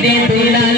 தொழிலாளி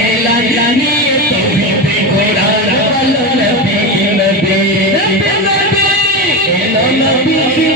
I love you.